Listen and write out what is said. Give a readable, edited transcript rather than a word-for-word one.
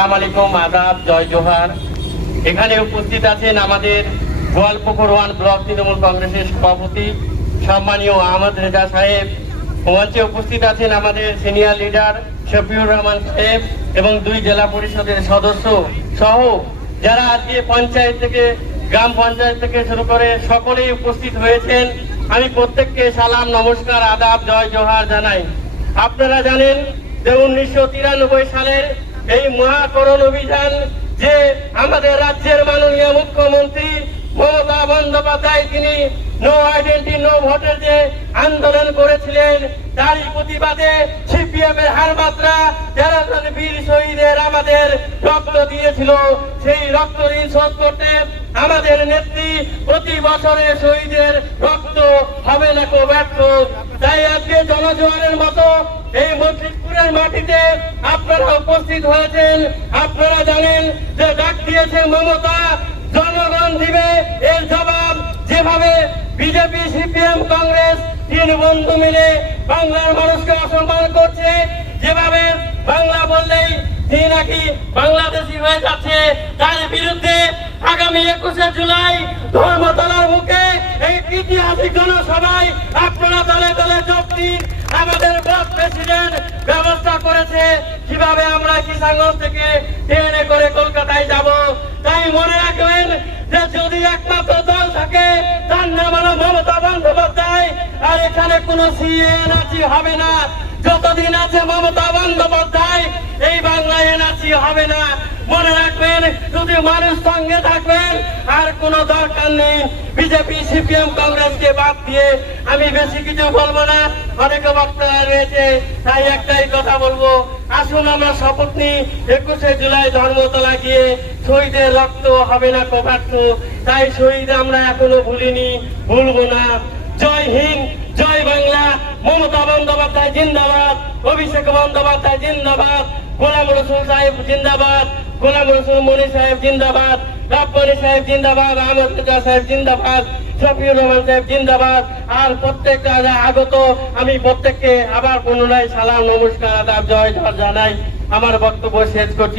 আসসালামু আলাইকুম, আদাব, জয় জোহার। এখানে উপস্থিত আছেন আমাদের গোয়ালপুকুর 1 ব্লক তৃণমূল কংগ্রেসের সভাপতি সম্মানীয় আহমদ রেজা সাহেব। মঞ্চে উপস্থিত আছেন আমাদের সিনিয়র লিডার শফিউর রহমান সাহেব এবং 2 জেলা পরিষদের সদস্য সহ যারা আজকে পঞ্চায়েত থেকে, গ্রাম পঞ্চায়েত থেকে শুরু করে সকলেই উপস্থিত হয়েছেন। আমি প্রত্যেককে সালাম, নমস্কার, আদাব, জয় জোহার জানাই। আপনারা জানেন যে 1993 সালের এই মহাকরণ অভিযান যে আমাদের রাজ্যের মাননীয় মুখ্যমন্ত্রী মমতা বন্দ্যোপাধ্যায় তিনি নো আইডেন্টি নো ভোটের যে আন্দোলন করেছিলেন, তারই প্রতিবাদে সিপিএম এর হার মাত্রা যারা বীর শহীদের আমাদের রক্ত দিয়েছিল, সেই রক্ত ঋণ শোধ করতে আমাদের নেত্রী প্রতি বছরে শহীদের রক্ত হবে না কো ব্যর্থ। তাই আজকে জনজোয়ারের মতো এই মসজিদপুরের মাটিতে আপনারা উপস্থিত হয়েছেন। আপনারা জানেন যে ডাক দিয়েছে মমতা, জনগণ দিবে এর জবাব। যেভাবে বিজেপি, সিপিএম, কংগ্রেস 3 বন্ধু মিলে বাংলার মানুষকে অসম্মান করছে, যেভাবে বাংলা বললেই তিনি নাকি বাংলাদেশি হয়ে যাচ্ছে, তার বিরুদ্ধে আগামী 21শে জুলাই ধর্মতলার মুখে এই ঐতিহাসিক জনসভায় আপনারা দলে দলে যোগ দিন। আমাদের ব্লক প্রেসিডেন্ট ব্যবস্থা করেছে কিভাবে আমরা কিষানগঞ্জ থেকে ট্রেনে করে কলকাতায় যাব। তাই মনে রাখবেন যে যদি একমাত্র দল থাকে তার নাম হলো মমতা বন্দ্যোপাধ্যায়। আর এখানে কোনো সিএনআরসি হবে না। যতদিন আছে মমতা বন্দ্যোপাধ্যায় এই বাংলায় এনআরসি হবে না। মনে রাখবেন, যদি মানুষ সঙ্গে থাকবেন আর কোনো দরকার নেই। বিজেপি, সিপিএম, কংগ্রেসকে বাদ দিয়ে আমি বেশি কিছু বলবো না, অনেক বক্তারা রয়েছে, তাই একটাই কথা বলবো, আসুন আমরা শপথ নিই 21শে জুলাই ধর্মতলা গিয়ে শহীদের রক্ত হবে না কো ব্যর্থ। তাই শহীদ আমরা এখনো ভুলিনি, ভুলবো না। জয় হিন্দ, জয় বাংলা। মমতা বন্দ্যোপাধ্যায় জিন্দাবাদ, অভিষেক বন্দ্যোপাধ্যায় জিন্দাবাদ, গোলাম রসুল সাহেব জিন্দাবাদ, গোলাম রসুল মনি সাহেব জিন্দাবাদ, রাব্বানি সাহেব জিন্দাবাদ, আহমদ রেজা সাহেব জিন্দাবাদ, শফিউর রহমান সাহেব জিন্দাবাদ। আর প্রত্যেকটা আগত আমি প্রত্যেককে আবার পুনরায় সালাম, নমস্কার, আদাব, জয় জোহার জানাই। আমার বক্তব্য শেষ করছি।